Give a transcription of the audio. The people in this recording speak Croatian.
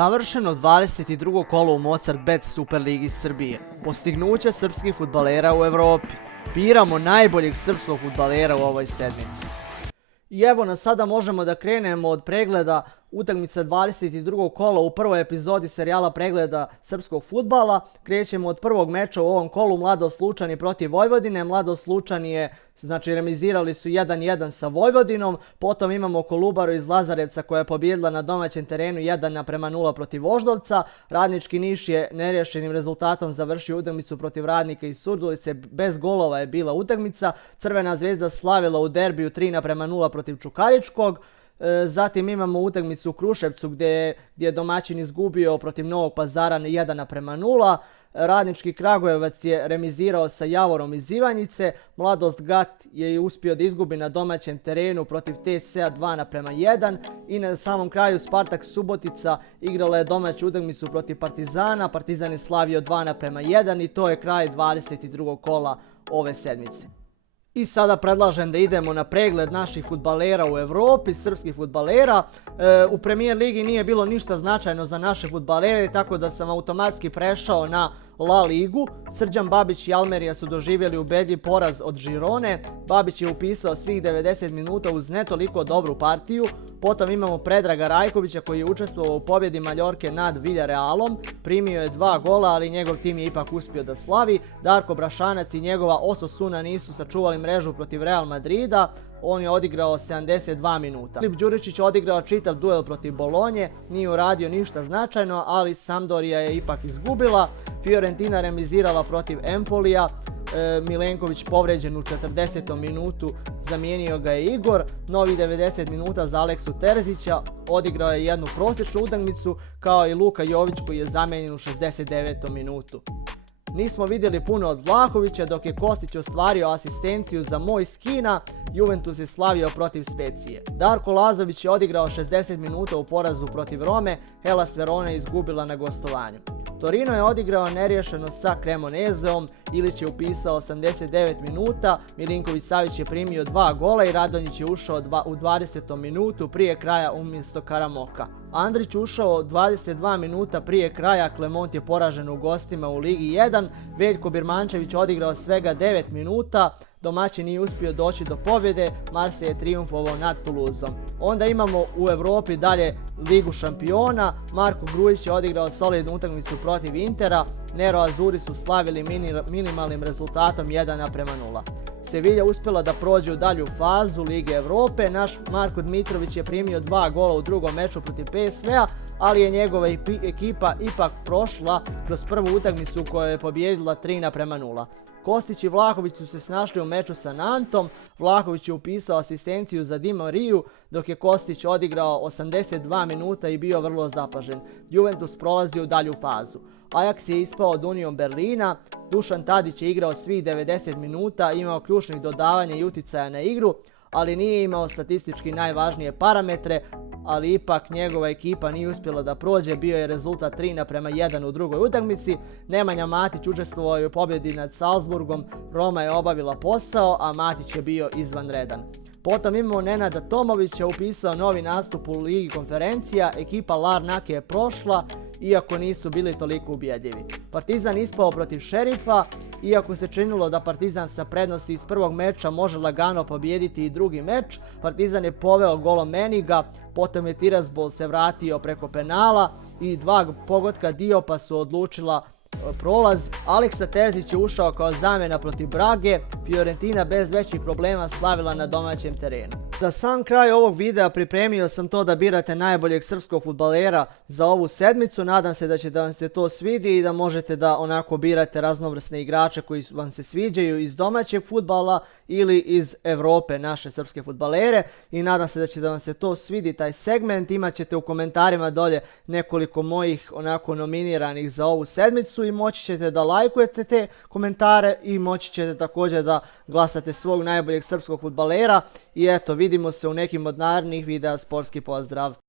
Završeno 22. kolo u Mozart Bet Superligi Srbije. Postignuće srpskih fudbalera u Evropi. Biramo najboljeg srpskog fudbalera u ovoj sedmici. I evo nas, sada možemo da krenemo od pregleda utakmice 22. kola u prvoj epizodi serijala pregleda srpskog fudbala. Krećemo od prvog meča u ovom kolu, Mladost Lučani protiv Vojvodine. Mladost Lučani je, remizirali su 1-1 sa Vojvodinom. Potom imamo Kolubaru iz Lazarevca koja je pobijedila na domaćem terenu 1-0 protiv Voždovca. Radnički Niš je nerješenim rezultatom završio utakmicu protiv Radnika iz Surdulice. Bez golova je bila utakmica. Crvena zvezda slavila u derbiju 3-0 protiv Čukaričkog. Zatim imamo utakmicu u Kruševcu gdje je domaćin izgubio protiv Novog Pazara 1-0. Radnički Kragujevac je remizirao sa Javorom iz Ivanjice. Mladost Gat je uspio da izgubi na domaćem terenu protiv TSC-a 2-1. I na samom kraju Spartak Subotica igrala je domaću utakmicu protiv Partizana. Partizan je slavio 2-1 i to je kraj 22. kola ove sedmice. I sada predlažem da idemo na pregled naših fudbalera u Evropi, srpskih fudbalera. U Premier ligi nije bilo ništa značajno za naše fudbalere, tako da sam automatski prešao na La Ligu. Srđan Babić i Almerija su doživjeli ubedljiv poraz od Žirone. Babić je upisao svih 90 minuta uz ne toliko dobru partiju. Potom imamo Predraga Rajkovića koji je učestvovao u pobjedi Maljorke nad Villarrealom. Primio je 2 gola, ali njegov tim je ipak uspio da slavi. Darko Brašanac i njegova Osasuna nisu sačuvali mrežu protiv Real Madrida. On je odigrao 72 minuta. Filip Đuričić odigrao čitav duel protiv Bolonje, nije uradio ništa značajno, ali Sampdoria je ipak izgubila. Fiorentina remizirala protiv Empolija. Milenković povređen u 40. minutu, zamijenio ga je Igor. Novi 90 minuta za Aleksu Terzića, odigrao je jednu prosječnu utakmicu, kao i Luka Jović koji je zamijenjen u 69. minutu. Nismo vidjeli puno od Vlahovića, dok je Kostić ostvario asistenciju za Moj Skina. Juventus je slavio protiv Specije. Darko Lazović je odigrao 60 minuta u porazu protiv Rome. Hellas Verona je izgubila na gostovanju. Torino je odigrao neriješeno sa Cremoneseom. Ilić je upisao 89 minuta. Milinković Savić je primio 2 gola i Radonjić je ušao u 20. minutu prije kraja umjesto Karamoka. Andrić ušao 22 minuta prije kraja, Clermont je poražen u gostima u Ligi 1. Veljko Birmančević odigrao svega 9 minuta. Domaćin nije uspio doći do pobjede, Marseille je trijumfovao nad Toulouseom. Onda imamo u Evropi dalje Ligu šampiona. Marko Grujić je odigrao solidnu utakmicu protiv Intera. Nero Azuri su slavili minimalnim rezultatom 1-0. Sevilla uspjela da prođe u dalju fazu Lige Evrope. Naš Marko Dmitrović je primio 2 gola u drugom meču protiv PSV-a, ali je njegova ekipa ipak prošla kroz prvu utakmicu koju je pobijedila 3-0. Kostić i Vlahović su se snašli u meču sa Nantom. Vlahović je upisao asistenciju za Di Mariju, dok je Kostić odigrao 82 minuta i bio vrlo zapažen. Juventus prolazi u dalju fazu. Ajax je ispao od Union Berlina. Dušan Tadić je igrao svih 90 minuta, imao ključnih dodavanja i uticaja na igru, ali nije imao statistički najvažnije parametre, ali ipak njegova ekipa nije uspjela da prođe, bio je rezultat 3-1 u drugoj utakmici. Nemanja Matić učestvovao je u pobjedi nad Salzburgom, Roma je obavila posao, a Matić je bio izvanredan. Potom imamo Nenada Tomovića, upisao novi nastup u Ligi konferencija, ekipa Larnake je prošla, iako nisu bili toliko ubjedljivi. Partizan ispao protiv Šerifa, iako se činilo da Partizan sa prednosti iz prvog meča može lagano pobijediti i drugi meč. Partizan je poveo golom Meniga, potom je Tiraspol se vratio preko penala i 2 pogotka Diopa su odlučila prolaz. Aleksa Terzić je ušao kao zamjena protiv Brage. Fiorentina bez većih problema slavila na domaćem terenu. Za sam kraj ovog videa pripremio sam to da birate najboljeg srpskog fudbalera za ovu sedmicu. Nadam se da će da vam se to svidi i da možete da onako birate raznovrsne igrače koji vam se sviđaju iz domaćeg fudbala ili iz Evrope, naše srpske fudbalere. I nadam se da će da vam se to svidi, taj segment. Imat ćete u komentarima dolje nekoliko mojih onako nominiranih za ovu sedmicu i moći ćete da lajkujete te komentare i moći ćete također da glasate svog najboljeg srpskog fudbalera. I eto, vidimo se u nekim od narednih videa. Sportski pozdrav!